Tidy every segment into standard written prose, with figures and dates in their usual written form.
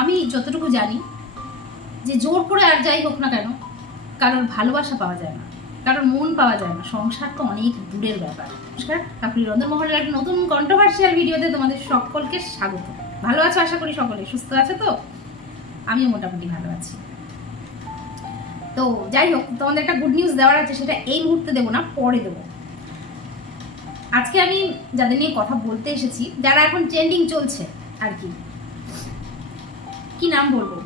আমি যতটুকু জানি যে জোর করে আর যাই হোক না কেন কারোর ভালোবাসা পাওয়া যায় না, কারোর মন পাওয়া যায় না, সংসার তো অনেক দূরের ব্যাপার। নমস্কার, কাকুলি রন্ধনমহলের একটা নতুন কন্ট্রোভার্সিয়াল ভিডিওতে তোমাদের সকলকে স্বাগত। ভালো আছো আশা করি, সকলে সুস্থ আছে তো? আমিও মোটামুটি ভালো আছি। তো যাই হোক, তোমাদের একটা গুড নিউজ দেওয়ার আছে, সেটা এই মুহূর্তে দেবো না, পরে দেবো। আজকে আমি যাদের নিয়ে কথা বলতে এসেছি, যারা এখন ট্রেন্ডিং চলছে আর কি নাম বলবো,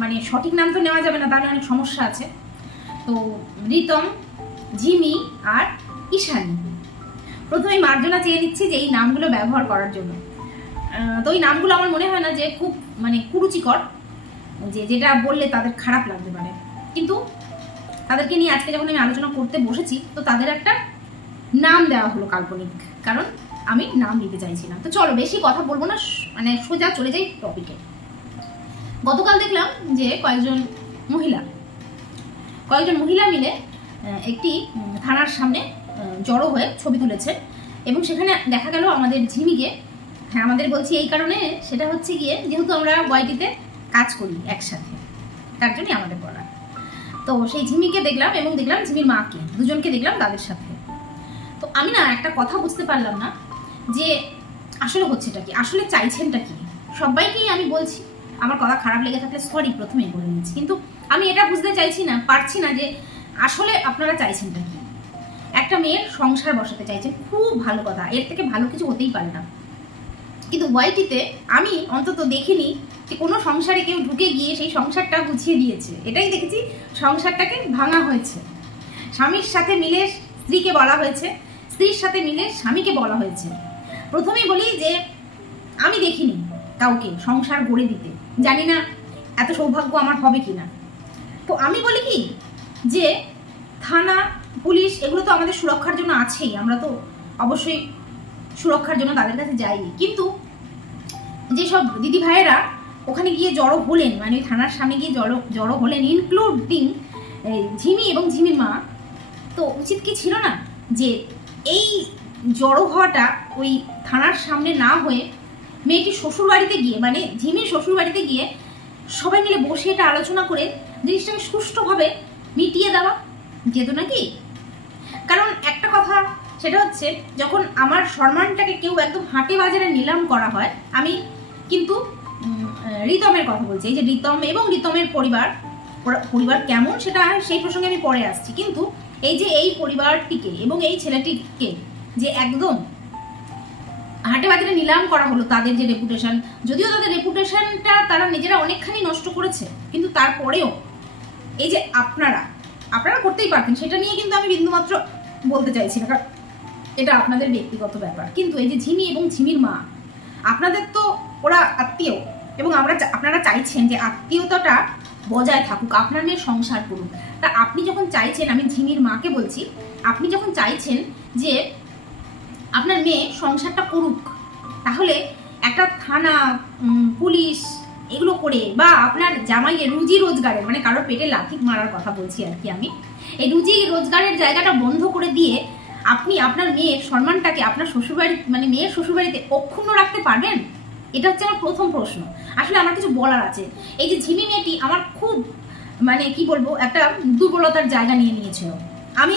মানে সঠিক নাম তো নেওয়া যাবে না, তাহলে অনেক সমস্যা আছে। তো রিতম, ঝিমি আর ঈশানী। প্রথমে মার্জনা চেয়ে নিচ্ছি যে এই নামগুলো ব্যবহার করার জন্য। তো এই নামগুলো আমার মনে হয় না যে খুব মানে কুরুচিকর, যে যেটা বললে তাদের খারাপ লাগতে পারে, কিন্তু তাদেরকে নিয়ে আজকে যখন আমি আলোচনা করতে বসেছি তো তাদের একটা নাম দেওয়া হলো কাল্পনিক, কারণ আমি নাম দিতে চাইছি না। তো চলো বেশি কথা বলবো না, মানে সোজা চলে যাই টপিকে। গতকাল দেখলাম যে কয়েকজন মহিলা মিলে একটি থানার সামনে জড়ো হয়ে ছবি তুলেছে, এবং সেখানে দেখা গেল আমাদের ঝিমিকে, হ্যাঁ আমাদের বলছি এই কারণে, সেটা হচ্ছে গিয়ে যেহেতু আমরা ওয়াইটিতে কাজ করি একসাথে, তার জন্যই আমাদের বলা। তো সেই ঝিমিকে দেখলাম এবং দেখলাম ঝিমির মাকে, দুজনকে দেখলাম তাদের সাথে। তো আমি না একটা কথা বুঝতে পারলাম না যে আসলে হচ্ছেটা কি, আসলে চাইছেনটা কি। সবাইকেই আমি বলছি, আমার কথা খারাপ লেগে থাকলে সরি প্রথমেই বলে নিচ্ছি, কিন্তু আমি এটা বুঝতে পারছি না যে আসলে আপনারা চাইছেনটা কি। একটা মেয়ের সংসার বসাতে চাইছেন, খুব ভালো কথা, এর থেকে ভালো কিছু হতেই পারে না। কিন্তু ওয়াইটিতে আমি অন্তত দেখিনি যে কোনো সংসারে কেউ ঢুকে গিয়ে সেই সংসারটা গুছিয়ে দিয়েছে। এটাই দেখেছি, সংসারটাকে ভাঙা হয়েছে। স্বামীর সাথে মিলে স্ত্রীকে বলা হয়েছে, স্ত্রীর সাথে মিলে স্বামীকে বলা হয়েছে। প্রথমেই বলি যে আমি দেখিনি কাউকে সংসার গড়ে দিতে, জানি না এত সৌভাগ্য আমার হবে কিনা। তো আমি বলি কি যে থানা, পুলিশ এগুলো তো আমাদের সুরক্ষার জন্য আছেই, আমরা তো অবশ্যই সুরক্ষার জন্য তাদের কাছে যাই, কিন্তু যেসব দিদি ভাইয়েরা ওখানে গিয়ে জড়ো হলেন, মানে ওই থানার সামনে গিয়ে জড়ো হলেন, ইনক্লুডিং ঝিমি এবং ঝিমির মা, তো উচিত কি ছিল না যে এই জড়ো হওয়াটা ওই থানার সামনে না হয়ে মেয়েটির শ্বশুর বাড়িতে গিয়ে, মানে ঝিমির শ্বশুর বাড়িতে গিয়ে সবাই মিলে বসে এটা আলোচনা করে জিনিসটাকে সুষ্ঠুভাবে মিটিয়ে দেওয়া যেত নাকি? কারণ একটা কথা, সেটা হচ্ছে যখন আমার সম্মানটাকে কেউ একদম হাটে বাজারে নিলাম করা হয়, আমি কিন্তু রিতমের কথা বলছি, এই যে রিতম এবং রিতমের পরিবার কেমন সেটা সেই প্রসঙ্গে আমি পরে আসছি, কিন্তু এই যে এই পরিবারটিকে এবং এই ছেলেটিকে যে একদম হাটে বাজারে নিলাম করা হলো, তাদের যে রেপুটেশন, যদিও তাদের রেপুটেশনটা তারা নিজেরা অনেকখানি নষ্ট করেছে, কিন্তু তারপরেও এই যে আপনারা করতেই পারতেন, সেটা নিয়ে কিন্তু আমি বিন্দুমাত্র বলতে চাইছি না, কারণ এটা আপনাদের ব্যক্তিগত ব্যাপার। কিন্তু এই যে ঝিমি এবং ঝিমির মা, আপনাদের তো ওরা আত্মীয়, এবং আপনারা চাইছেন যে আত্মীয়তাটা বজায় থাকুক, আপনার মেয়ের সংসার করুক। তা আপনি যখন চাইছেন, আমি ঝিমির মাকে বলছি, আপনি যখন চাইছেন যে আপনার মেয়ে সংসারটা করুক, তাহলে একটা থানা, পুলিশ এগুলো করে, বা আপনার জামাইয়ের রুজি রোজগারের, মানে কারোর পেটে লাথি মারার কথা বলছি আর কি আমি, এই রুজি রোজগারের জায়গাটা বন্ধ করে দিয়ে আপনি আপনার মেয়ের সম্মানটাকে আপনার শ্বশুরবাড়ি, মানে মেয়ের শ্বশুরবাড়িতে অক্ষুণ্ণ রাখতে পারবেন? এটা হচ্ছে আমার প্রথম প্রশ্ন। আসলে আমার কিছু বলার আছে। এই যে ঝিমি মেয়েটি আমার খুব, মানে কি বলবো, একটা দুর্বলতার জায়গা নিয়ে নিয়েছিল। আমি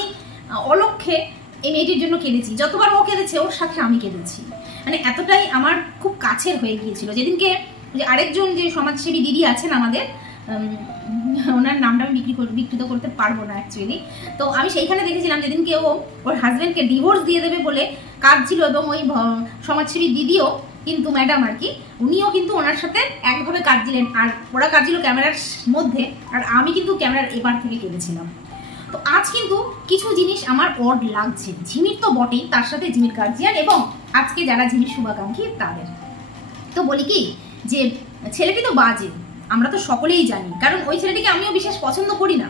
অলক্ষ্যে এই মেয়েটির জন্য কেঁদেছি, যতবার ও কেঁদেছে ওর সাথে আমি কেঁদেছি, মানে এতটাই আমার খুব কাছের হয়ে গিয়েছিল। যেদিনকে যে আরেকজন যে সমাজসেবী দিদি আছেন আমাদের, ওনার নামটা আমি বিকৃত করতে পারবো না অ্যাকচুয়ালি, তো আমি সেইখানে দেখেছিলাম যেদিনকে ও ওর হাজব্যান্ডকে ডিভোর্স দিয়ে দেবে বলে কাঁদছিল, এবং ওই সমাজসেবী দিদিও কিন্তু, ম্যাডাম আর কি, উনিও কিন্তু ওনার সাথে একভাবে কাঁদছিলেন, আর ওরা কাঁদছিল ক্যামেরার মধ্যে, আর আমি কিন্তু ক্যামেরার এবার থেকে কেঁদেছিলাম। তো আজ কিন্তু কিছু জিনিস আমার অড লাগছে, ঝিমির তো বটেই, তার সাথে ঝিমির গার্জিয়ান এবং আজকে যারা ঝিমির শুভাকাঙ্ক্ষী তাদের। তো বলি কি যে ছেলেটি তো বাজে, আমরা তো সকলেই জানি, কারণ ওই ছেলেটিকে আমিও বিশেষ পছন্দ করি না।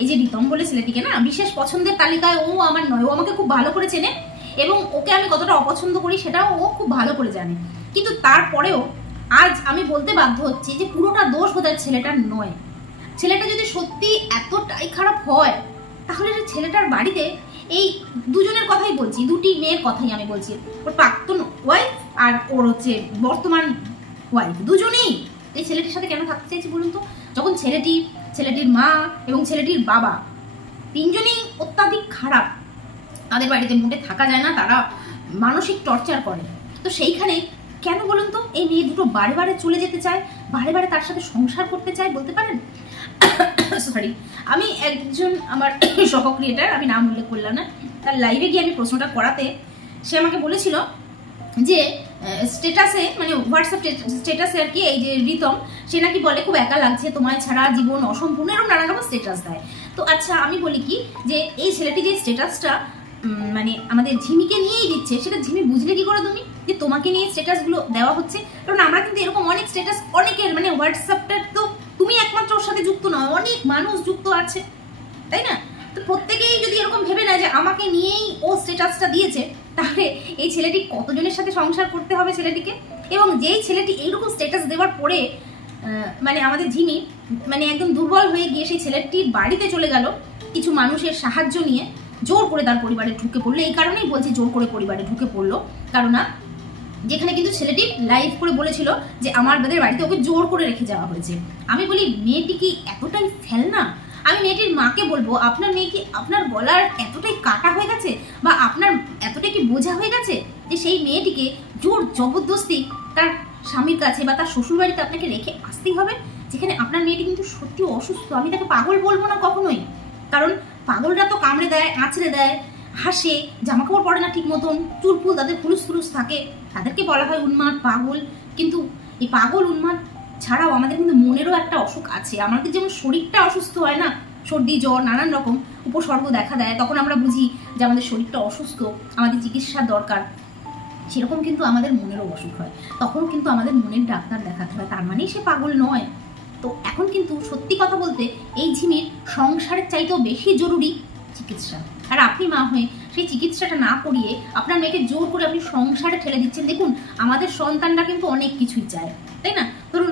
এই যে রিতম বলে ছেলেটিকে না, বিশেষ পছন্দের তালিকায় ও আমার নয়, ও আমাকে খুব ভালো করে চেনে, এবং ওকে আমি কতটা অপছন্দ করি সেটাও ও খুব ভালো করে জানে। কিন্তু তারপরেও আজ আমি বলতে বাধ্য হচ্ছি যে পুরোটা দোষ বোধহয় ছেলেটার নয়। ছেলেটা যদি সত্যি এতটাই খারাপ হয়, তাহলে ছেলেটার বাড়িতে এই দুজনের কথাই বলছি, দুটি মেয়ের কথাই আমি বলছি, ওর প্রাক্তন ওয়াইফ আর ওর হচ্ছে বর্তমান ওয়াইফ, দুজনেই এই ছেলেটির সাথে কেন থাকতে চাইছি বলুন তো? যখন ছেলেটি, ছেলেটির মা এবং ছেলেটির বাবা তিনজনেই অত্যাধিক খারাপ, তাদের বাড়িতে মোটে থাকা যায় না, তারা মানসিক টর্চার করে, তো সেইখানে কেন বলুন তো এই মেয়ে দুটো বারে বারে চলে যেতে চায়, বারে বারে তার সাথে সংসার করতে চায়, বলতে পারেন? সরি, আমি একজন আমার সহ ক্রিয়েটার, আমি নাম উল্লেখ করলাম না, তার লাইভে গিয়ে আমি প্রশ্নটা করাতে সে আমাকে বলেছিল যে স্ট্যাটাসে, মানে হোয়াটসঅ্যাপ স্ট্যাটাসে আর কি, এই যে রিতম, সে নাকি বলে খুব একা লাগছে, তোমায় ছাড়া জীবন অসম্পূর্ণ, এরকম নানা রকম স্ট্যাটাস দেয়। তো আচ্ছা, আমি বলি কি যে এই ছেলেটি যে স্ট্যাটাসটা মানে আমাদের ঝিমিকে নিয়েই দিচ্ছে, সেটা ঝিমি বুঝলে কি করে তুমি যে তোমাকে নিয়ে স্ট্যাটাসগুলো দেওয়া হচ্ছে? কারণ আমরা কিন্তু এরকম অনেক স্ট্যাটাস অনেকের, মানে হোয়াটসঅ্যাপটা তো তুমি একমাত্র ওর সাথে যুক্ত নয়, অনেক মানুষ যুক্ত আছে, তাই না? তো প্রত্যেকেই যদি এরকম ভেবে নেয় যে আমাকে নিয়েই ও স্ট্যাটাসটা দিয়েছে, তাহলে এই ছেলেটি কতজনের সাথে সংসার করতে হবে ছেলেটিকে? এবং যেই ছেলেটি এইরকম স্ট্যাটাস দেওয়ার পরে মানে আমাদের ঝিমি মানে একদম দুর্বল হয়ে গিয়ে সেই ছেলেটির বাড়িতে চলে গেল কিছু মানুষের সাহায্য নিয়ে, জোর করে তার পরিবারে ঢুকে পড়লো। এই কারণেই বলছি জোর করে পরিবারে ঢুকে পড়লো, কারণ না যেখানে কিন্তু ছেলেটি লাইভ করে বলেছিল যে আমাদের বাড়িতে ওকে জোর করে রেখে যাওয়া হয়েছে। আমি বলি মেয়েটি কি এতটাই ফেলনা? আমি মেয়েটির মাকে বলবো, আপনার মেয়ে কি আপনার গলার এতটাই কাটা হয়ে গেছে, বা আপনার এতটাই কি বোঝা হয়ে গেছে যে সেই মেয়েটিকে জোর জবরদস্তি তার স্বামীর কাছে বা তার শ্বশুর বাড়িতে আপনাকে রেখে আসতেই হবে, যেখানে আপনার মেয়েটি কিন্তু সত্যি অসুস্থ? আমি তাকে পাগল বলবো না কখনোই, কারণ পাগলরা তো কামড়ে দেয়, আঁচড়ে দেয়, হাসে, জামা কাপড় পরে না ঠিক মতন, চুল ফুল তাদের ফুলুস ফুলুস থাকে, তাদেরকে বলা হয় উন্মাদ, পাগল। কিন্তু এই পাগল উন্মাদ ছাড়াও আমাদের কিন্তু মনেরও একটা অসুখ আছে। আমাদের যেমন শরীরটা অসুস্থ হয় না, সর্দি জ্বর নানান রকম উপসর্গ দেখা দেয়, তখন আমরা বুঝি যে আমাদের শরীরটা অসুস্থ, আমাদের চিকিৎসার দরকার, সেরকম কিন্তু আমাদের মনেরও অসুখ হয়, তখন কিন্তু আমাদের মনের ডাক্তার দেখাতে হয়, তার মানেই সে পাগল নয়। তো এখন কিন্তু সত্যি কথা বলতে এই ঝিমির সংসারের চাইতেও বেশি জরুরি চিকিৎসা। আর আপনি মা হয়ে সেই চিকিৎসাটা না করিয়ে আপনার মেয়েকে জোর করে আপনি সংসারে ঠেলে দিচ্ছেন। দেখুন, আমাদের সন্তানরা কিন্তু অনেক কিছুই চায়, তাই না? ধরুন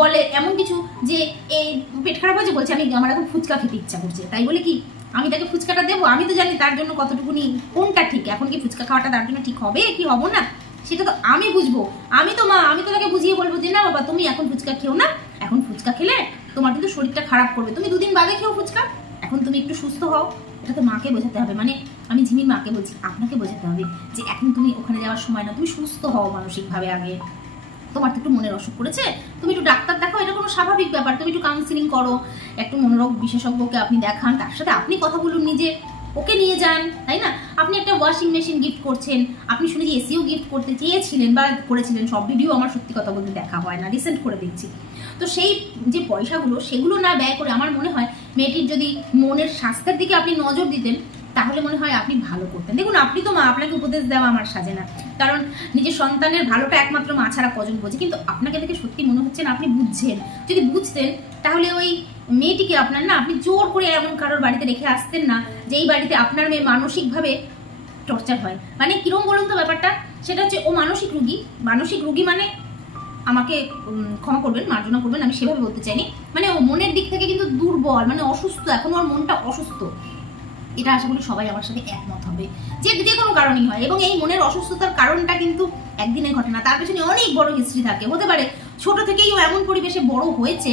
বলে এমন কিছু যে এই পেট খারাপ হয়েছে, বলছে আমার এখন ফুচকা খেতে ইচ্ছা করছে, তাই বলে কি আমি তাকে ফুচকাটা দেবো? আমি তো জানি তার জন্য কতটুকুনি কোনটা ঠিক, এখন কি ফুচকা খাওয়াটা তার জন্য ঠিক হবে কি হবো না, সেটা তো আমি বুঝবো। আমি তো মা, আমি তো তাকে বুঝিয়ে বলবো যে না বাবা, তুমি এখন ফুচকা খেও না, এখন ফুচকা খেলে তোমার কিন্তু শরীরটা খারাপ করবে, তুমি দুদিন বাদে খেও ফুচকা, এখন তুমি একটু সুস্থ হও। এটা তো মাকে বোঝাতে হবে, মানে আমি ঝিমির মাকে বলছি, আপনাকে বোঝাতে হবে যে এখন তুমি ওখানে যাওয়ার সময় না, তুমি সুস্থ হও মানসিকভাবে আগে, তোমার তো একটু মনের অসুখ করেছে, তুমি একটু ডাক্তার দেখাও, এটা কোনো স্বাভাবিক ব্যাপার, তুমি একটু কাউন্সিলিং করো, একটু মনোরোগ বিশেষজ্ঞকে আপনি দেখান, তার সাথে আপনি কথা বলুন, নিজে ওকে নিয়ে যান, তাই না? আপনি একটা ওয়াশিং মেশিন গিফট করছেন, আপনি শুনেছি এসিও গিফট করতে চেয়েছিলেন বা করেছিলেন, সব ভিডিও আমার সত্যি কথা বলতে দেখা হয় না, রিসেন্ট করে দেখছি। তো সেই যে পয়সাগুলো সেগুলো না ব্যয় করে আমার মনে হয় মেয়েটির যদি মনের স্বাস্থ্যের দিকে আপনি নজর দিতেন, তাহলে মনে হয় আপনি ভালো করতেন। দেখুন, আপনি তো মা, আপনাকে উপদেশ দেওয়া আমার সাজে না, কারণ নিজের সন্তানের ভালোটা একমাত্র মা ছাড়া কজন বোঝে, কিন্তু আপনাকে দেখে সত্যি মনে হচ্ছে না আপনি বুঝছেন। যদি বুঝতেন তাহলে ওই মেয়েটিকে আপনার না, আপনি জোর করে এমন কারোর বাড়িতে রেখে আসতেন না যেই বাড়িতে আপনার মেয়ে মানসিকভাবে টর্চার হয়। মানে কিরম বলুন তো ব্যাপারটা, সেটা হচ্ছে ও মানসিক রুগী, মানসিক রুগী মানে আমাকে ক্ষমা করবেন, মার্জনা করবেন, আমি সেভাবে বলতে চাইনি, মানে ও মনের দিক থেকে কিন্তু দুর্বল, মানে অসুস্থ, এখন ওর মনটা অসুস্থ, এটা আশা করি সবাই আমার সাথে একমত হবে, যে কোনো কারণেই হয়। এবং এই মনের অসুস্থতার কারণটা কিন্তু একদিনের ঘটনা, তার পেছনে অনেক বড় হিস্ট্রি থাকে। হতে পারে ছোট থেকেই ও এমন পরিবেশে বড় হয়েছে,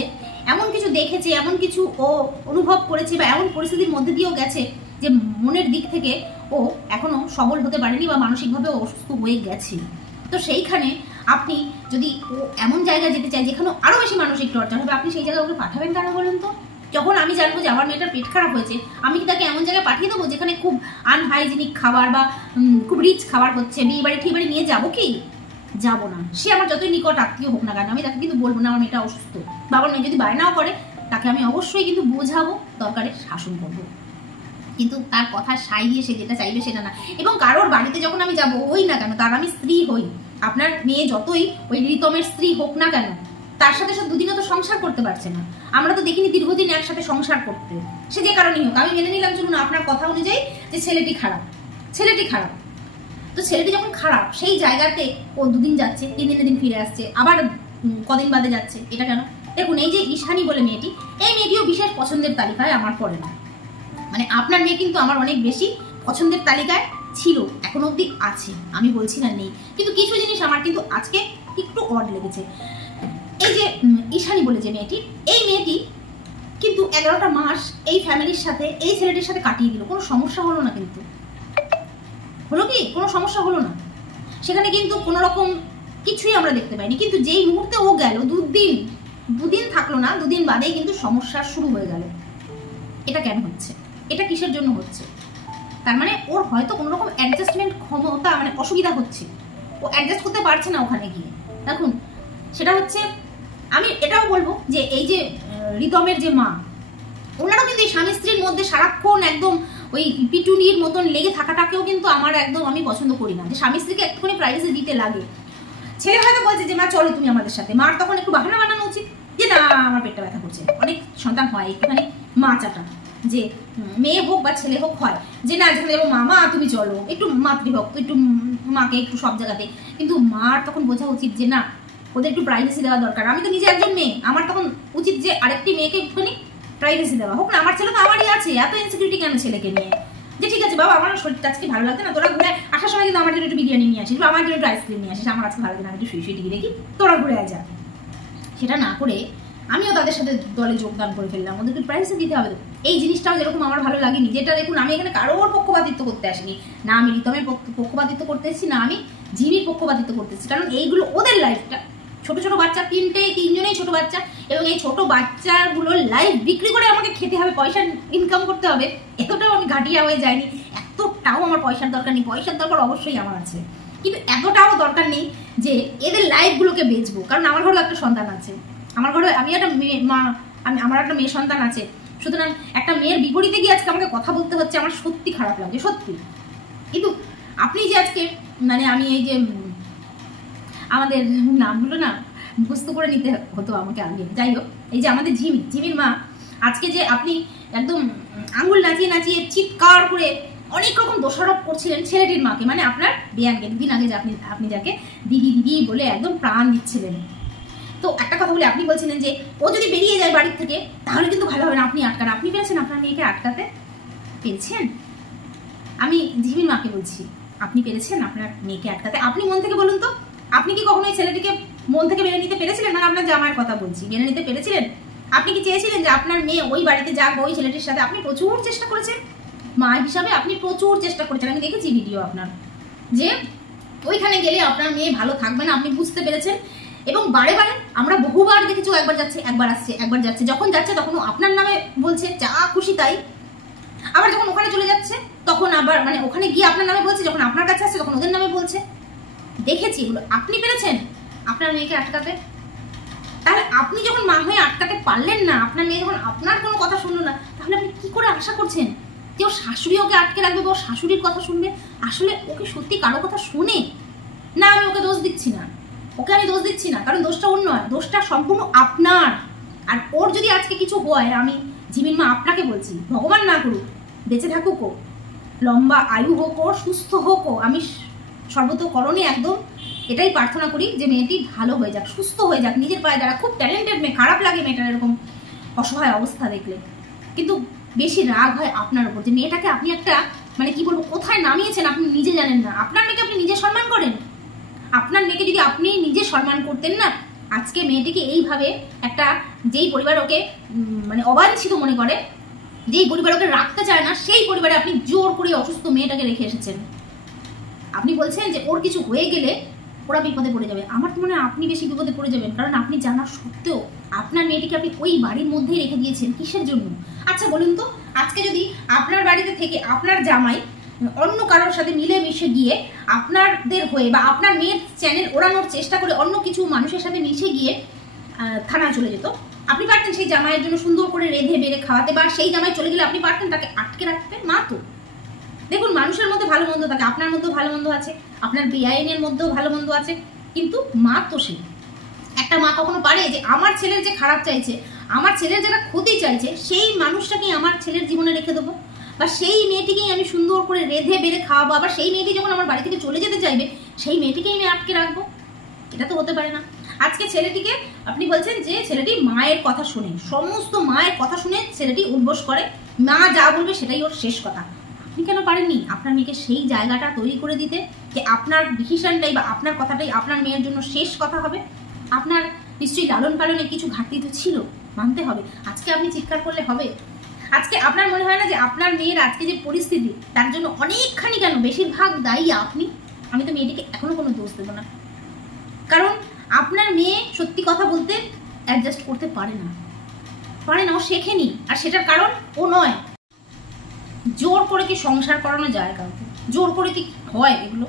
এমন কিছু দেখেছে, এমন কিছু ও অনুভব করেছে, বা এমন পরিস্থিতির মধ্যে দিয়েও গেছে যে মনের দিক থেকে ও এখনো সবল হতে পারেনি বা মানসিকভাবে অসুস্থ হয়ে গেছে। তো সেইখানে আপনি যদি ও এমন জায়গায় যেতে চায় যেখানে আরো বেশি মানসিক টর্চার হবে, আপনি সেই জায়গায় ওকে পাঠাবেন কেন বলুন তো? যখন আমি জানবো যে আমার মেয়েটার পেট খারাপ হয়েছে, আমি কি তাকে এমন জায়গায় পাঠিয়ে দেবো যেখানে খুব আনহাইজিনিক খাবার বা খুব রিচ খাবার হচ্ছে? বিয়ে বাড়ি ঠিক বাড়ি নিয়ে যাবো কি? যাবো না। সে আমার যতই নিকট আত্মীয় হোক না কেন, আমি তাকে কিন্তু বলবো না আমার মেয়েটা অসুস্থ। বাবার মেয়ে যদি বায়নাও করে, তাকে আমি অবশ্যই কিন্তু বোঝাবো, দরকারে শাসন করবো, কিন্তু তার কথা সাই দিয়ে সে যেটা চাইবে সেটা না। এবং কারোর বাড়িতে যখন আমি যাবো, হই না কেন তার আমি স্ত্রী হই, আপনার মেয়ে যতই ওই রিতমের স্ত্রী হোক না কেন, তার সাথে সে দুদিনও তো সংসার করতে পারছে না। আমরা তো দেখিনি দীর্ঘদিন একসাথে সংসার করতে, সে যে কারণেই হোক। আমি মেনে নিলাম চলুন আপনার কথা অনুযায়ী যে ছেলেটি খারাপ, ছেলেটি খারাপ, তো ছেলেটি যখন খারাপ সেই জায়গাতে ও দুদিন যাচ্ছে, তিন দিনের দিন ফিরে আসছে, আবার কদিন বাদে যাচ্ছে, এটা কেন? দেখুন, এই যে ঈশানী বলে মেয়েটি, এই মেয়েটিও বিশেষ পছন্দের তালিকায় আমার পড়ে না। মানে আপনার মেয়ে কিন্তু আমার অনেক বেশি পছন্দের তালিকায় ছিল, এখনো অবধি আছে, আমি বলছি না নেই, কিন্তু কিছু জিনিস আমার কিন্তু আজকে একটু অড লেগেছে। এই যে ঈশানী বলে যে মেয়েটি, এই মেয়েটি কিন্তু 11টা মাস এই ফ্যামিলির সাথে এই ছেলেটির সাথে কাটিয়ে দিল, কোনো সমস্যা হলো না। কিন্তু হলো কি, কোনো সমস্যা হলো না সেখানে, কিন্তু কোনো রকম কিছুই আমরা দেখতে পাইনি। কিন্তু যেই মুহূর্তে ও গেল, দুদিন থাকলো না, দুদিন বাদেই কিন্তু সমস্যা শুরু হয়ে গেল। এটা কেন হচ্ছে? এটা কিসের জন্য হচ্ছে? তার মানে ওর হয়তো কোনো রকম অ্যাডজাস্টমেন্ট ক্ষমতা মানে অসুবিধা হচ্ছে, ও অ্যাডজাস্ট করতে পারছে না ওখানে গিয়ে। দেখুন সেটা হচ্ছে, আমি এটাও বলবো যে এই যে রিতমের যে মা, ওনারাও কিন্তু এই স্বামী স্ত্রীর মধ্যে সারাক্ষণ একদম ওই পিটুনির মতন লেগে থাকাটাকেও কিন্তু আমার একদম আমি পছন্দ করি না, যে স্বামী স্ত্রীকে একটুখানি প্রাইভেসি দিতে লাগে। ছেলে হয়তো বলছে যে মা চলো তুমি আমাদের সাথে, মার তখন একটু বাহানা বানানো উচিত যে না আমার পেটটা ব্যথা করছে। অনেক সন্তান হয় একটুখানি মা চাটা, যে মেয়ে হোক বা ছেলে হোক হয় যে না যেখানে যাবো মা তুমি চলো, একটু মাতৃভক্ত, একটু মাকে একটু সব জায়গাতে। কিন্তু মার তখন বোঝা উচিত যে না ওদের একটু প্রাইভেসি দেওয়া দরকার। আমি তো নিজে একজন মেয়ে, আমার তখন উচিত যে আরেকটি মেয়েকে একটুখানি প্রাইভেসি দেওয়া। হোক না, আমার ছেলে তো আমারই আছে, এত ইনসিকিউরিটি কেন ছেলেকে নিয়ে? যে ঠিক আছে বাবা আমার শরীরটা আজকে ভালো লাগছে না, তোরা ঘুরে আসার সময় কিন্তু আমার জন্য একটু বিরিয়ানি নিয়ে আসিস বা আমার জন্য একটু আইসক্রিম নিয়ে আসিস, আমার আজকে ভালো লাগে না, একটু শুয়ে টিভি দেখি, তোরা ঘুরে যা। সেটা না করে আমিও তাদের সাথে দলে যোগদান করে ফেললাম, ওদেরকে প্রাইভেসি দিতে হবে। এই জিনিসটাও যেরকম আমার ভালো লাগেনি, যেটা দেখুন আমি এখানে কারোর পক্ষপাতিত্ব করতে আসিনি, না আমি রিতমের পক্ষপাতিত্ব করতে এসেছি, না আমি ঝিমির পক্ষপাতিত্ব করতে এসেছি। কারণ এইগুলো ওদের লাইফটা, ছোট ছোট বাচ্চা, তিনজনেই ছোট বাচ্চা, এবং এই ছোট বাচ্চাগুলোর লাইফ বিক্রি করে আমাকে খেতে হবে, পয়সা ইনকাম করতে হবে। এতটাও আমি ঘাটিয়া হয়ে যাইনি, এতটাও আমার পয়সার দরকার নেই। পয়সার দরকার অবশ্যই আমার আছে, কিন্তু এতটাও দরকার নেই যে এদের লাইফগুলোকে বেচবো। কারণ আমার ঘরেও একটা সন্তান আছে, আমার ঘরে আমি একটা মেয়ে মা, আমার একটা মেয়ে সন্তান আছে। সুতরাং একটা মেয়ের বিপরীতে গিয়ে আজকে আমাকে কথা বলতে হচ্ছে, আমার সত্যি খারাপ লাগছে, সত্যি। কিন্তু আপনি যে আজকে মানে আমি এই যে আমাদের নামগুলো না মুখস্থ করে নিতে হতো আমাকে আগে, যাই হোক, এই যে আমাদের ঝিমির মা, আজকে যে আপনি একদম আঙুল নাচিয়ে নাচিয়ে চিৎকার করে অনেক রকম দোষারোপ করছিলেন ছেলেটির মাকে, মানে আপনার বেয়ানকে, দুদিন আগে যে আপনি যাকে দিদি দিদি বলে একদম প্রাণ দিচ্ছিলেন। তো একটা কথা বলে আপনি বলছিলেন যে ও যদি বেরিয়ে যায় বাড়ির থেকে তাহলে কিন্তু ভালো হবে না, আপনি আটকান। আপনি পেরেছেন আপনার মেয়েকে আটকাতে? পেরেছেন? আমি ঝিমির মাকে বলছি, আপনি পেরেছেন আপনার মেয়েকে আটকাতে? আপনি মন থেকে বলুন তো, আপনি কি কখনো এই ছেলেটিকে মন থেকে মেনে নিতে পেরেছিলেন? না আপনার জামাইয়ের কথা বলছি, মেনে নিতে পেরেছিলেন? আপনি কি চেয়েছিলেন যে আপনার মেয়ে ওই বাড়িতে যাক, ওই ছেলেটির সাথে? আপনি প্রচুর চেষ্টা করেছেন, মা হিসাবে আপনি প্রচুর চেষ্টা করেছেন, আমি দেখেছি ভিডিও আপনার, যে ওইখানে গেলে আপনার মেয়ে ভালো থাকবে না, আপনি বুঝতে পেরেছেন। এবং বারে বারে আমরা বহুবার দেখেছি, একবার যাচ্ছে একবার আসছে, একবার যাচ্ছে, যখন যাচ্ছে তখন আপনার নামে বলছে যা খুশি তাই, আবার যখন ওখানে চলে যাচ্ছে তখন আবার মানে ওখানে গিয়ে আপনার নামে বলছে, যখন আপনার কাছে আসছে তখন ওদের নামে বলছে। দেখেছি এগুলো। আপনি পেরেছেন আপনার মেয়েকে আটকাতে? তাহলে আপনি যখন মা হয়ে আটকাতে পারলেন না, আপনার মেয়ে যখন আপনার কোনো কথা শুনলো না, তাহলে আপনি কি করে আশা করছেন যে ওর শাশুড়ি ওকে আটকে রাখবে বা ওর শাশুড়ির কথা শুনবে? আসলে ওকে সত্যি কারো কথা শুনে না, আমি ওকে দোষ দিচ্ছি না, ওকে আমি দোষ দিচ্ছি না, কারণ দোষটা ওর নয়, দোষটা সম্পূর্ণ আপনার। আর ওর যদি আজকে কিছু হয়, আমি ঝিমির মা আপনাকে বলছি, ভগবান না করুক, বেঁচে থাকুক ও, লম্বা আয়ু হোক ও, সুস্থ হোক ও, আমি সর্বতকরণে একদম এটাই প্রার্থনা করি যে মেয়েটি ভালো হয়ে যাক, সুস্থ হয়ে যাক, নিজের পায়ে দাঁড়া। খুব ট্যালেন্টেড মেয়ে, খারাপ লাগে মেয়েটার এরকম অসহায় অবস্থা দেখলে, কিন্তু বেশি রাগ হয় আপনার উপর যে মেয়েটাকে আপনি একটা মানে কি বলবো কোথায় নামিয়েছেন আপনি নিজে জানেন না। আপনার মেয়েকে আপনি নিজে সম্মান করেন? আপনার মেয়েকে যদি আপনি নিজে সম্মান করতেন না, আজকে মেয়েটিকে এইভাবে একটা যেই পরিবার ওকে মানে অবাঞ্ছিত মনে করে, যেই পরিবার ওকে রাখতে চায় না, সেই পরিবারে আপনি জোর করে অসুস্থ মেয়েটাকে রেখে এসেছেন। আপনি বলছেন যে ওর কিছু হয়ে গেলে ওরা বিপদে পড়ে যাবে। আমার তো মনে হয় আপনি বেশি বিপদে পড়ে যাবেন, কারণ আপনি জানা সত্ত্বেও আপনার মেয়েটিকে আপনি ওই বাড়ির মধ্যেই রেখে দিয়েছেন, কিসের জন্য? আচ্ছা বলুন তো, আজকে যদি আপনার বাড়িতে থেকে আপনার জামাই অন্য কারোর সাথে মিলেমিশে গিয়ে আপনাদের হয়ে বা আপনার মেয়ের চ্যানেল ওড়ানোর চেষ্টা করে অন্য কিছু মানুষের সাথে মিশে গিয়ে থানায় চলে যেত, আপনি পারতেন সেই জামাইয়ের জন্য সুন্দর করে রেঁধে বেড়ে খাওয়াতে, বা সেই জামাই চলে গেলে আপনি পারতেন তাকে আটকে রাখতে? মা তো দেখুন, মানুষের মধ্যে ভালো মন্দ থাকে, আপনার মধ্যেও ভালো মন্দ আছে, আপনার বেআইনের মধ্যেও ভালো মন্দ আছে, কিন্তু মা তো সে একটা মা কখনো পারে যে আমার ছেলের যে খারাপ চাইছে, আমার ছেলের যারা ক্ষতি চাইছে, সেই মানুষটাকেই আমার ছেলের জীবনে রেখে দেবো, বা সেই মেয়েটিকেই আমি সুন্দর করে রেঁধে বেড়ে খাওয়াবো, আবার সেই মেয়েটি যখন আমার বাড়ি থেকে চলে যেতে চাইবে সেই মেয়েটিকেই আমি আটকে রাখবো? এটা তো হতে পারে না। আজকে ছেলেটিকে আপনি বলছেন যে ছেলেটি মায়ের কথা শুনে, সমস্ত মায়ের কথা শুনে ছেলেটি উদ্বোস করে, মা যা বলবে সেটাই ওর শেষ কথা। আপনি কেন পারেননি আপনার মেয়েকে সেই জায়গাটা তৈরি করে দিতে যে আপনার ডিসিশনটাই বা আপনার কথাটাই আপনার মেয়ের জন্য শেষ কথা হবে? আপনার নিশ্চয়ই লালন পালনের কিছু ঘাটতি তো ছিল, মানতে হবে। আজকে আপনি চিৎকার করলে হবে? আজকে আপনার মনে হয় না যে আপনার মেয়ের আজকে যে পরিস্থিতি তার জন্য অনেকখানি কেন বেশিরভাগ দায়ী আপনি? আমি তো মেয়েটিকে এখনো কোনো দোষ দেবো না, কারণ আপনার মেয়ে সত্যি কথা বলতে অ্যাডজাস্ট করতে পারে না, ও শেখেনি। আর সেটার কারণ ও নয়। জোর করে কি সংসার করানো যায় কাউকে? জোর করে কি হয় এগুলো?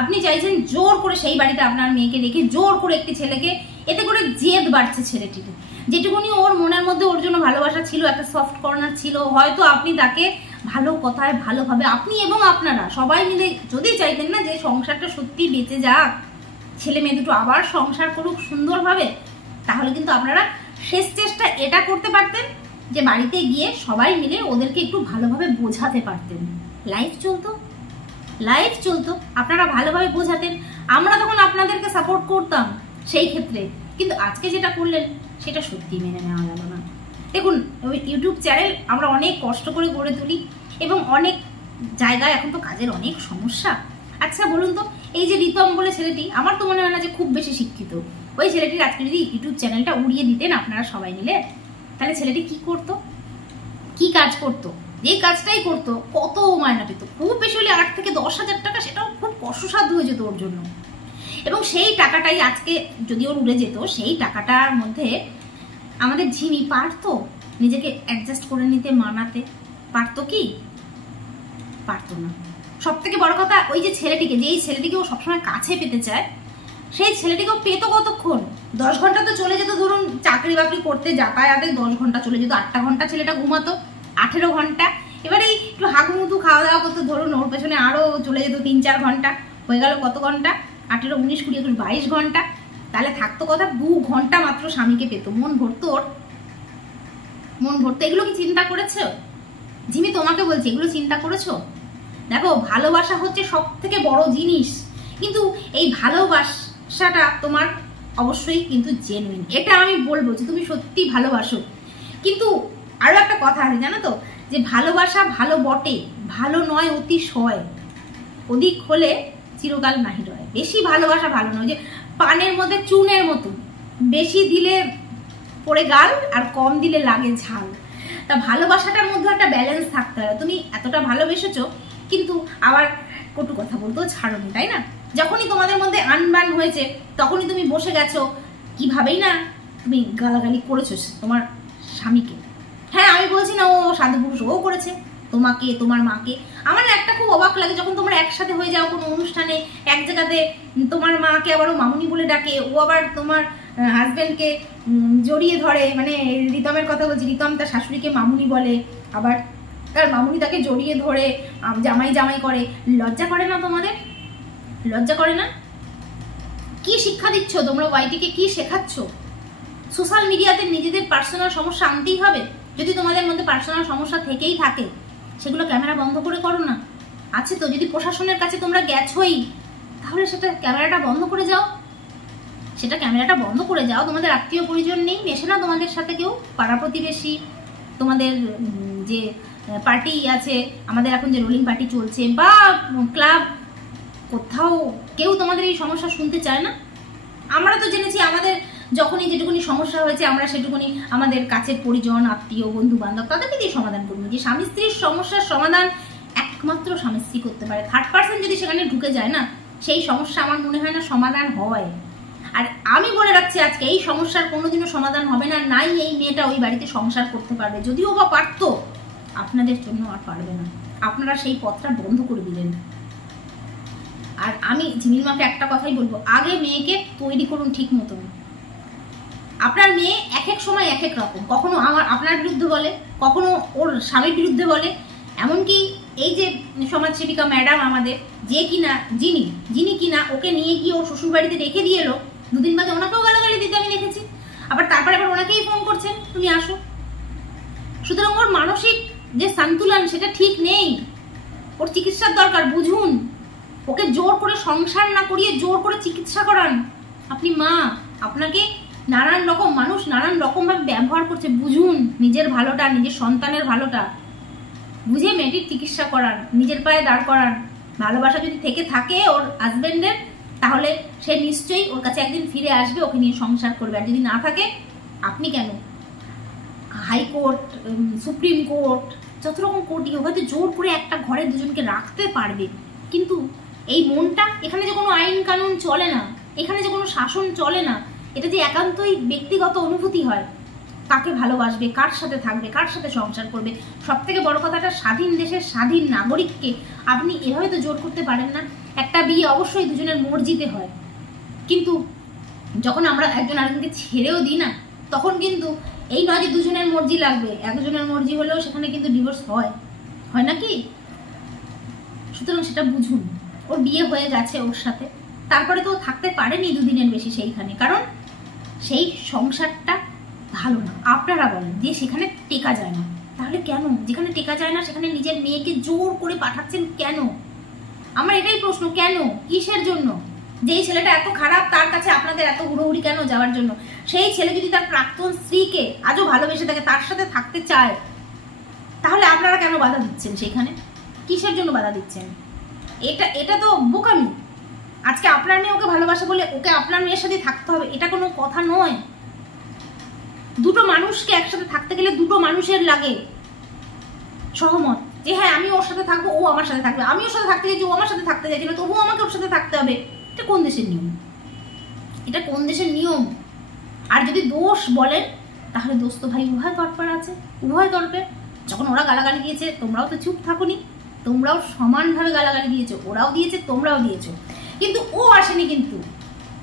আপনি চাইছেন জোর করে সেই বাড়িতে আপনার মেয়েকে রেখে জোর করে একটি ছেলেকে, এতে করে জেদ বাড়ছে ছেলেটিকে। যেটুকুনি ওর মনের মধ্যে ওর জন্য ভালোবাসা ছিল, একটা সফট কর্নার ছিল, হয়তো আপনি তাকে ভালো কথায় ভালোভাবে আপনি এবং আপনারা সবাই মিলে যদি চাইতেন না যে সংসারটা সত্যি বেঁচে যাক, ছেলে মেয়ে দুটো আবার সংসার করুক সুন্দরভাবে, তাহলে কিন্তু আপনারা শেষ চেষ্টা এটা করতে পারতেন যে বাড়িতে গিয়ে সবাই মিলে ওদেরকে একটু ভালোভাবে বোঝাতে পারতেন। লাইফ চলতো, আপনারা ভালোভাবে বোঝাতেন, আমরা তখন আপনাদেরকে সাপোর্ট করতাম সেই ক্ষেত্রে। কিন্তু আজকে যেটা করলেন সেটা সত্যি মেনে নেওয়া গেল না। দেখুন, ইউটিউব চ্যানেল আমরা অনেক কষ্ট করে গড়ে তুলি এবং অনেক জায়গায় এখন তো কাজের অনেক সমস্যা। আচ্ছা বলুন তো, এই যে রিতম বলে ছেলেটি, আমার তো মনে হয় না যে খুব বেশি শিক্ষিত। ওই ছেলেটির আজকে যদি ইউটিউব চ্যানেলটা উড়িয়ে দিতেন আপনারা সবাই মিলে, তাহলে ছেলেটি কি করতো, কি কাজ করতো? যে কাজটাই করতো কত মায়না পেত? খুব বেশি হলে 8 থেকে 10,000 টাকা, সেটাও খুব কষ্টসাধ্য হয়ে যেত ওর জন্য। এবং সেই টাকাটাই আজকে যদি ওর উড়ে যেত, সেই টাকাটার মধ্যে আমাদের ঝিমি পারতো নিজেকে অ্যাডজাস্ট করে নিতে, মানাতে পারতো কি? পারতো না। সব থেকে বড় কথা, ওই যে ছেলেটিকে, যেই ছেলেটিকে ও সবসময় কাছে পেতে চায়, সেই ছেলেটিকেও পেতো কতক্ষণ? 10 ঘন্টা তো চলে যেত। ধরুন চাকরি বাকরি করতে যাতায়াতে 10 ঘন্টা চলে যেত, 8টা ঘন্টা ছেলেটা ঘুমাতো, 18 ঘন্টা। এবারে একটু হাগুমুতু খাওয়া দাওয়া করতো, ধরুন ওর পেছনে আরো চলে যেত 3-4 ঘন্টা, হয়ে গেল কত ঘন্টা? 18, 19, 20, 21, 22 ঘন্টা। তাহলে থাকতো কথা 2 ঘন্টা মাত্র স্বামীকে পেতো, মন ভরতো ওর, মন ভরতো। এগুলো কি চিন্তা করেছো ঝিমি? তোমাকে বলছি, এগুলো চিন্তা করেছো? দেখো, ভালোবাসা হচ্ছে সব থেকে বড় জিনিস, কিন্তু এই ভালোবাসাটা তোমার অবশ্যই কিন্তু জেনুইন, এটা আমি বলবো যে তুমি সত্যি ভালোবাসো। কিন্তু আরো একটা কথা আছে জানো তো, যে ভালোবাসা ভালো বটে, ভালো নয় অতিশয়, অধিক হলে চিরকাল নাহি রয়। বেশি ভালোবাসা ভালো নয়, যে পানের মধ্যে চুনের মতো, বেশি দিলে পড়ে গাল আর কম দিলে লাগে ঝাল। তা ভালোবাসাটার মধ্যে একটা ব্যালেন্স থাকতে হয়। তুমি এতটা ভালোবেসেছো কিন্তু আবার কটু কথা বলতেও ছাড়োনি, তাই না? যখনই তোমাদের মধ্যে আনবান হয়েছে তখনই তুমি বসে গেছো, কিভাবেই না তুমি গালাগালি করেছো তোমার স্বামীকে। হ্যাঁ, আমি বলছি না ও সাধু পুরুষ, ও করেছে তোমাকে, তোমার মাকে। আমার একটা খুব অবাক লাগে যখন তোমরা একসাথে হয়ে যাও কোনো অনুষ্ঠানে, এক জায়গাতে তোমার মাকে আবার ও মামুনি বলে ডাকে, ও আবার তোমার হাজবেন্ডকে জড়িয়ে ধরে, মানে রিতমের কথা বলছি, রিতম তার শাশুড়িকে মামুনি বলে, আবার তার মামুনি তাকে জড়িয়ে ধরে জামাই জামাই করে। লজ্জা করে না তোমাদের? লজ্জা করে না? কি শিক্ষা দিচ্ছ তোমরা ওয়াইটিকে? কি শেখাচ্ছ? সোশ্যাল মিডিয়াতে নিজেদের পার্সোনাল সমস্যা আনতেই হবে? যদি তোমাদের মধ্যে পার্সোনাল সমস্যা থেকেই থাকে, সেগুলো ক্যামেরা বন্ধ করে করো না। আছে তো, যদি প্রশাসনের কাছে তোমরা গেছোই, তাহলে সেটা ক্যামেরাটা বন্ধ করে যাও, তোমাদের আত্মীয় পরিজন নেই, মেশে না তোমাদের সাথে কেউ? পাড়া প্রতিবেশী, তোমাদের যে পার্টি আছে, আমাদের এখন যে রোলিং পার্টি চলছে, বা ক্লাব, কোথাও কেউ তোমাদের এই সমস্যা শুনতে চায় না? আমরা তো জেনেছি আমাদের যখনই যেটুকুনি সমস্যা হয়েছে, আমরা সেটুকুনি আমাদের কাছের পরিজন, আত্মীয়, বন্ধু বান্ধব, তাদেরকে দিয়ে সমাধান করবো। যে স্বামী স্ত্রীর সমস্যার সমাধান একমাত্র স্বামী স্ত্রী করতে পারে। থার্ড পার্সন যদি সেখানে ঢুকে যায় না, সেই সমস্যা আমার মনে হয় না সমাধান হয়। আর আমি বলে রাখছি, আজকে এই সমস্যার কোনোদিনও সমাধান হবে না, নাই এই মেয়েটা ওই বাড়িতে সংসার করতে পারবে। যদিও বা পারতো, আপনাদের জন্য আর পারবে না, আপনারা সেই পথটা বন্ধ করে দিলেন। আর আমি ঝিমির মাকে একটা কথাই বলবো, আগে মেয়েকে তৈরি করুন ঠিক মতন। আপনার মেয়ে এক এক সময় এক এক রকম, কখনো আপনার বিরুদ্ধে বলে, কখনো ওর স্বামীর বিরুদ্ধে বলে। এমনকি এই যে সমাজসেবিকা ম্যাডাম আমাদের, যে কিনা যিনি কিনা ওকে নিয়ে গিয়ে ওর শ্বশুর বাড়িতে রেখে দিয়ে এলো, 2 দিন বাদে ওনাকেও গালাগালি দিতে আমি দেখেছি। আবার তারপরে আবার ওনাকেই ফোন করছেন, তুমি আসো। সুতরাং ওর মানসিক যে সন্তুলন সেটা ঠিক নেই, ওর চিকিৎসার দরকার, বুঝুন। ওকে জোর করে সংসার না করিয়ে জোর করে চিকিৎসা করান। আপনি মা, আপনাকে নানান রকম মানুষ নানান রকম ভাবে ব্যবহার করছে, বুঝুন নিজের ভালোটা, নিজের সন্তানের ভালোটা বুঝে মেয়েটির চিকিৎসা করান, নিজের পায়ে দাঁড় করান। ভালোবাসা যদি থেকে থাকে ওর হাজবেন্ডের, তাহলে সে নিশ্চয়ই ওর কাছে একদিন ফিরে আসবে, ওকে নিয়ে সংসার করবে। আর যদি না থাকে, আপনি কেন হাইকোর্ট, সুপ্রিম কোর্ট, যত রকম কোর্টই হয়তো জোর করে একটা ঘরে দুজনকে রাখতে পারবে, কিন্তু এই মনটা, এখানে যে কোনো আইন কানুন চলে না, এখানে যে কোনো শাসন চলে না, এটা যে একান্তই ব্যক্তিগত অনুভূতি হয়। কাকে ভালোবাসবে, কার সাথে থাকবে, কার সাথে সংসার করবে, সব থেকে বড় কথাটা স্বাধীন দেশের স্বাধীন নাগরিককে আপনি এভাবে তো জোর করতে পারেন না। একটা বিয়ে অবশ্যই দুজনের মর্জিতে হয়, কিন্তু যখন আমরা একজন আরেকজনকে ছেড়েও দিই না, তখন কিন্তু এই নয় যে দুজনের মর্জি লাগবে, একজনের মর্জি হলেও সেখানে কিন্তু ডিভোর্স হয় নাকি? সুতরাং সেটা বুঝুন। ওর বিয়ে হয়ে গেছে ওর সাথে, তারপরে তো থাকতে পারেনি দুদিনের বেশি সেইখানে, কারণ সেই সংসারটা ভালো না। আপনারা বলেন যে সেখানে টেকা যায় না, তাহলে কেন? যেখানে টেকা যায় না সেখানে নিজের মেয়েকে জোর করে পাঠাচ্ছেন কেন? আমার এটাই প্রশ্ন, কেন, কিসের জন্য? যেই ছেলেটা এত খারাপ, তার কাছে আপনাদের এত হুড়োহুড়ি কেন যাওয়ার জন্য? সেই ছেলে যদি তার প্রাক্তন স্ত্রীকে আজও ভালোবেসে থাকে, তার সাথে থাকতে চায়, তাহলে আপনারা কেন বাধা দিচ্ছেন? সেখানে কিসের জন্য বাধা দিচ্ছেন? এটা তো বোকামি। আজকে আপনার মেয়ে ওকে ভালোবাসে বলে ওকে আপনার মেয়ের সাথে থাকতে হবে, এটা কোনো কথা নয়। দুটো মানুষকে একসাথে থাকতে গেলে দুটো মানুষের লাগে সহমত, যে হ্যাঁ আমি ওর সাথে থাকবো, ও আমার সাথে থাকবে। আমি ওর সাথে থাকতে চাইছি, ও আমার সাথে থাকতে চাইছিল, তবু আমাকে ওর সাথে থাকতে হবে। এটা কোন দেশের নিয়ম? এটা কোন দেশের নিয়ম? আর যদি দোষ বলেন, তাহলে দোষ তো ভাই উভয় তরফের আছে, উভয় তরফে। যখন ওরা গালাগালি দিয়েছে, তোমরাও তো চুপ থাকুনি, তোমরাও সমানভাবে গালাগালি দিয়েছো, ওরাও দিয়েছে, তোমরাও দিয়েছো, কিন্তু ও আসেনি। কিন্তু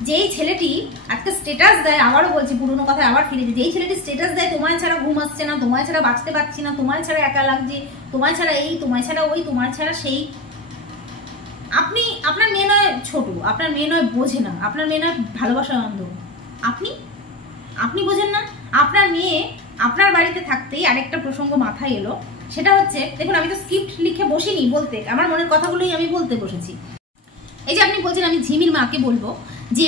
যেই ছেলেটি আজকে স্টেটাস দেয়, আবারও বলছি, পুরোনো কথায় আবার ফিরে, যেই ছেলেটি স্টেটাস দেয়, তোমায় ছাড়া ঘুম আসছে না, তোমায় ছাড়া বাঁচতে পারছি না, তোমায় ছাড়া একা লাগছে, তোমায় ছাড়া এই, তোমায় ছাড়া ওই, তোমায় ছাড়া সেই, আপনি, আপনার মেয়ে নয় ছোট, আপনার মেয়ে নয় বোঝে না, আপনার মেয়ে নয় ভালোবাসা অন্ধ, আপনি বোঝেন না? আপনার মেয়ে আপনার বাড়িতে থাকতেই আরেকটা প্রসঙ্গ মাথায় এলো, সেটা হচ্ছে, দেখুন আমি তো স্ক্রিপ্ট লিখে বসিনি বলতে, আমার মনের কথাগুলোই আমি বলতে বসেছি। এই যে আপনি বলছেন, আমি ঝিমির মাকে বলবো যে,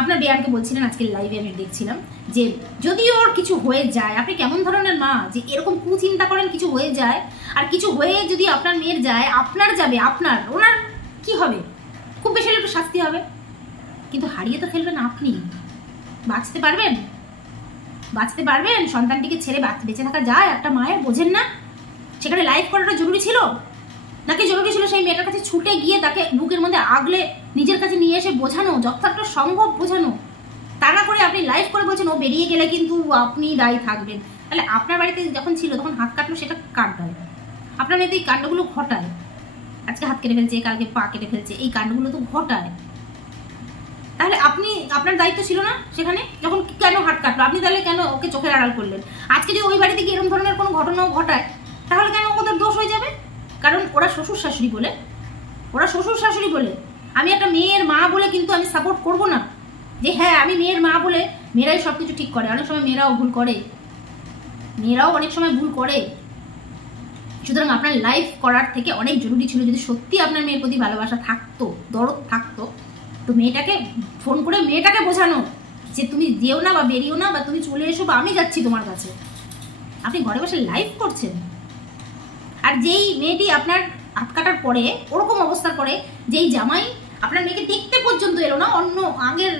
আপনার বেয়ারকে বলছিলেন আজকের লাইভে আমি দেখছিলাম, যে যদি ওর কিছু হয়ে যায়, আপনি কেমন ধরনের মা যে এরকম কুচিন্তা করেন? কিছু হয়ে যায়, আর কিছু হয়ে যদি আপনার মেয়ের যায়, আপনার যাবে, ওনার কি হবে? খুব বেশি একটু শাস্তি হবে, কিন্তু হারিয়ে তো ফেলবেন আপনি। বাঁচতে পারবেন? সন্তানটিকে ছেড়ে বেঁচে থাকা যায় একটা মায়ের? বোঝেন না? সেখানে লাইভ করাটা জরুরি ছিল নাকি জরুরি ছিল সেই মেয়েটার কাছে ছুটে গিয়ে তাকে বুকের মধ্যে আগলে নিজের কাছে নিয়ে এসে বোঝানো, যতটা সম্ভব বোঝানো? তা না করে আপনি লাইভ করে বলছেন ও বেরিয়ে গেলে কিন্তু আপনি দায়ী থাকবেন। তাহলে আপনার বাড়িতে যখন ছিল তখন হাত কাটলো, সেটা কার দায়? আপনার মেয়েতে এই কাণ্ডগুলো ঘটায়, আজকে হাত কেটে ফেলছে, কালকে পা কেটে ফেলছে, এই কাণ্ডগুলো তো ঘটায়। তাহলে আপনার দায়িত্ব ছিল না সেখানে? যখন কেন হাত কাটলো আপনি, তাহলে কেন ওকে চোখের আড়াল করলেন? আজকে যদি ওই বাড়িতে গিয়ে এরকম ধরনের কোনো ঘটনাও ঘটায়, তাহলে কেন ওদের দোষ হয়ে যাবে? কারণ ওরা শ্বশুর শাশুড়ি বলে। আমি একটা মেয়ের মা বলে কিন্তু আমি সাপোর্ট করব না যে হ্যাঁ আমি মেয়ের মা বলে মেয়েরাই সবকিছু ঠিক করে। অনেক সময় মেয়েরাও অনেক সময় ভুল করে। সুতরাং আপনার লাইভ করার থেকে অনেক জরুরি ছিল, যদি সত্যি আপনার মেয়ের প্রতি ভালোবাসা থাকতো, দরদ থাকতো, তো মেয়েটাকে ফোন করে মেয়েটাকে বোঝানো যে তুমি যেও না বা বেরিয়েও না, বা তুমি চলে এসো, বা আমি যাচ্ছি তোমার কাছে। আপনি ঘরে বসে লাইভ করছেন। আর যেই মেয়েটি আপনার হাত কাটার পরে ওরকম অবস্থার পরে, যেই জামাই আপনার মেয়েকে দেখতে পর্যন্ত এলো না, অন্য আগের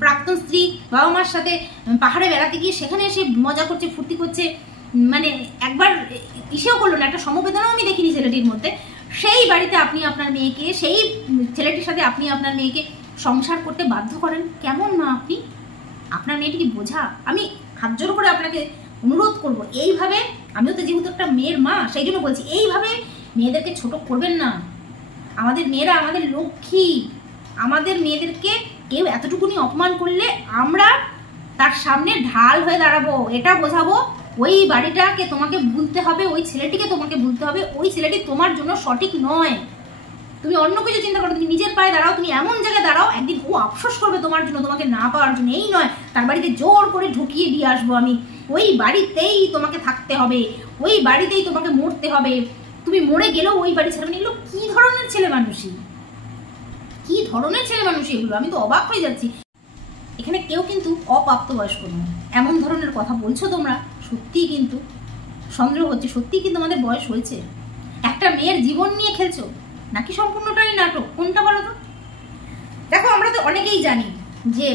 প্রাক্তন স্ত্রী বাবা মার সাথে পাহাড়ে বেড়াতে গিয়ে সেখানে এসে মজা করছে, ফুর্তি করছে, মানে একবার ইসেও করলো না, একটা সমবেদনাও আমি দেখিনি ছেলেটির মধ্যে। সেই বাড়িতে আপনি আপনার মেয়েকে, সেই ছেলেটির সাথে আপনি আপনার মেয়েকে সংসার করতে বাধ্য করেন। কেমন মা আপনি? আপনার মেয়েটিকে বোঝা। আমি হাত জোর করে আপনাকে অনুরোধ করবো, এইভাবে, আমিও তো যেহেতু একটা মেয়ের মা সেই জন্য বলছি, এইভাবে মেয়েদেরকে ছোট করবেন না। আমাদের মেয়েরা আমাদের লক্ষ্মী, আমাদের মেয়েদেরকে কেউ এতটুকুনি অপমান করলে আমরা তার সামনে ঢাল হয়ে দাঁড়াবো, এটা বোঝাবো ওই বাড়িটাকে তোমাকে ভুলতে হবে, ওই ছেলেটিকে তোমাকে ভুলতে হবে, ওই ছেলেটি তোমার জন্য সঠিক নয়। তুমি অন্য কিছু চিন্তা করো, তুমি নিজের পায়ে দাঁড়াও, তুমি এমন জায়গায় দাঁড়াও, একদিন ও আফসোস করবে তোমার জন্য, তোমাকে না পাওয়ার জন্য। এই নয় তার বাড়িতে জোর করে ঢুকিয়ে দিয়ে আসবো আমি, ওই বাড়িতেই তোমাকে থাকতে হবে, ওই বাড়িতেই তোমাকে মরতে হবে, তুমি মরে গেলেও ওই বাড়ি ছেড়ে। এগুলো কি ধরনের ছেলে মানুষই, এগুলো? আমি তো অবাক হয়ে যাচ্ছি। এখানে কেউ কিন্তু অপ্রাপ্তবয়স্ক নয়, এমন ধরনের কথা বলছো তোমরা, সত্যিই কিন্তু সন্দেহ হচ্ছে, সত্যিই কিন্তু আমাদের বয়স হয়েছে। একটা মেয়ের জীবন নিয়ে খেলছো নাকি সম্পূর্ণটাই নাটক? কোনটা বলো তো? দেখো আমরা তো অনেকেই জানি যে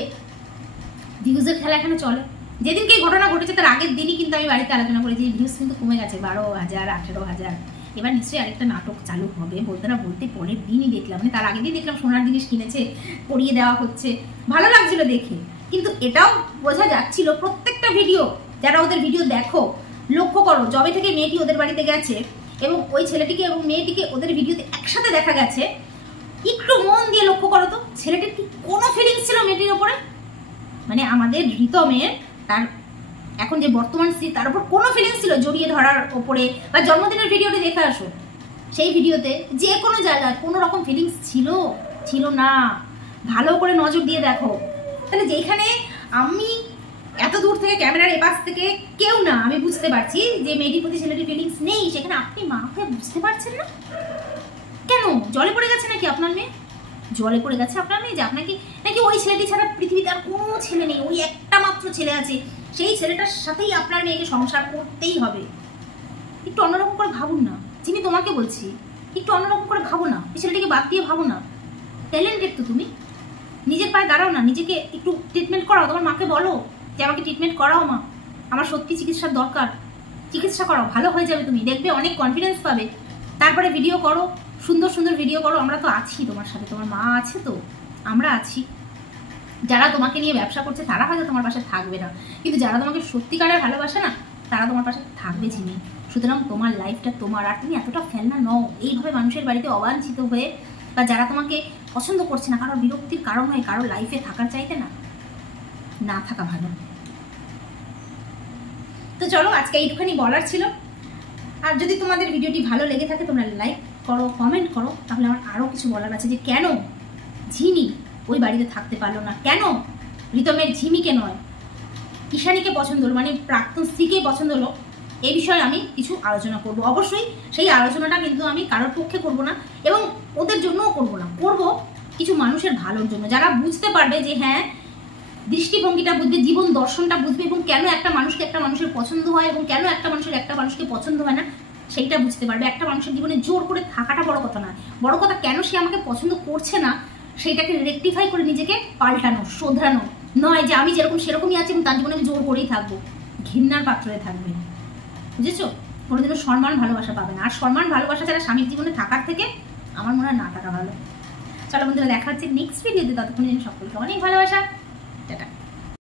ভিউজের খেলা এখানে চলে। যেদিনকে এই ঘটনা ঘটেছে তার আগের দিনই কিন্তু আমি বাড়িতে আলোচনা করি যে ভিউজ কিন্তু কমে গেছে 12,000 18,000। এবার নিশ্চয়ই আরেকটা নাটক চালু হবে বলতে না বলতে পরের দিনই দেখলাম, মানে তার আগের দিন দেখলাম সোনার জিনিস কিনেছে, পরিয়ে দেওয়া হচ্ছে, ভালো লাগছিল দেখে। কিন্তু এটাও বোঝা যাচ্ছিল প্রত্যেকটা ভিডিও, যারা ওদের ভিডিও দেখো লক্ষ্য করো, যবে থেকে মেয়েটি ওদের বাড়িতে গেছে এবং ওই ছেলেটিকে এবং মেয়েটিকে ওদের ভিডিওতে একসাথে দেখা গেছে, একটু মন দিয়ে লক্ষ্য করো তো ছেলেটির কি কোনো ফিলিংস ছিল মেয়েটির ওপরে? মানে আমাদের রিতমের তার এখন যে বর্তমান স্ত্রী তার উপর কোনো ফিলিংস ছিল জড়িয়ে ধরার ওপরে? বা জন্মদিনের ভিডিওটি দেখে আসো, সেই ভিডিওতে যে কোনো জায়গায় কোনো রকম ফিলিংস ছিল না। ভালো করে নজর দিয়ে দেখো। তাহলে যেখানে আমি এত দূর থেকে ক্যামেরার এপাশ থেকে কেউ না, আমি বুঝতে পারছি যে মেয়েটির প্রতি ছেলেটির ফিলিংস নেই, সেখানে আপনি মা হয়ে বুঝতে পারছেন না কেন? জলে পড়ে গেছে নাকি আপনার মেয়ে? জলে পড়ে গেছে আপনার মেয়ে যে আপনাকে নাকি ওই ছেলেটি ছাড়া পৃথিবীতে আর কোনো ছেলে নেই, ওই একটা মাত্র ছেলে আছে, সেই ছেলেটার সাথেই আপনার মেয়েকে সংসার করতেই হবে? একটু অন্যরকম করে ভাবুন না। যিনি তোমাকে বলছি একটু অন্যরকম করে ভাবো না, এই ছেলেটিকে বাদ দিয়ে ভাবো না। ট্যালেন্টেড তো তুমি, নিজের পায়ে দাঁড়াও না, নিজেকে একটু ট্রিটমেন্ট করাও। তোমার মাকে বলো যে আমাকে ট্রিটমেন্ট করাও মা, আমার সত্যি চিকিৎসার দরকার, চিকিৎসা করাও, ভালো হয়ে যাবে তুমি, দেখবে অনেক কনফিডেন্স পাবে। তারপরে ভিডিও করো, সুন্দর সুন্দর ভিডিও করো। আমরা তো আছি তোমার সাথে, তোমার মা আছে তো, আমরা আছি। যারা তোমাকে নিয়ে ব্যবসা করছে তারা হয়তো তোমার পাশে থাকবে না, কিন্তু যারা তোমাকে সত্যিকারের ভালোবাসে না তারা তোমার পাশে থাকবে ঝিমি। সুতরাং তোমার লাইফটা তোমার, আর তুমি এতটা ফেলনা নও এইভাবে মানুষের বাড়িতে অবাঞ্ছিত হয়ে, বা যারা তোমাকে পছন্দ করছে না, কারোর বিরক্তির কারণ হয়, কারোর লাইফে থাকার চাইতে না থাকা ভালো। তো চলো আজকে এইটুখানি বলার ছিল। আর যদি তোমাদের ভিডিওটি ভালো লেগে থাকে তোমরা লাইক করো, কমেন্ট করো, তাহলে আমার আরও কিছু বলার আছে যে কেন ঝিমি ওই বাড়িতে থাকতে পারলো না, কেন রিতমের ঝিমিকে নয় ঈশানীকে পছন্দ হলো, মানে প্রাক্তন স্ত্রীকে পছন্দ হলো, এই বিষয়ে আমি কিছু আলোচনা করব। অবশ্যই সেই আলোচনাটা কিন্তু আমি কারোর পক্ষে করব না এবং ওদের জন্যও করব না, করব কিছু মানুষের ভালোর জন্য, যারা বুঝতে পারবে যে হ্যাঁ দৃষ্টিভঙ্গিটা বুঝবে, জীবন দর্শনটা বুঝবে, এবং কেন একটা মানুষকে একটা মানুষের পছন্দ হয় এবং কেন একটা মানুষের একটা মানুষকে পছন্দ হয় না সেইটা বুঝতে পারবে। একটা মানুষের জীবনে জোর করে থাকাটা বড় কথা নয়, বড় কথা কেন সে আমাকে পছন্দ করছে না সেইটাকে রেকটিফাই করে নিজেকে পাল্টানো, শোধরানো নয় যে আমি যেরকম সেরকমই আছি এবং তার জীবনে আমি জোর করেই থাকবো, ঘৃণার পাত্রে থাকবে। বুঝেছো? কোনোদিনও সম্মান ভালোবাসা পাবে না। আর সম্মান ভালোবাসা যারা স্বামীর জীবনে থাকার থেকে আমার মনে হয় না থাকা ভালো। চলো বন্ধুরা, দেখা হচ্ছে নেক্সট ভিডিওতে। ততক্ষণ সকলকে অনেক ভালোবাসা, টাটা।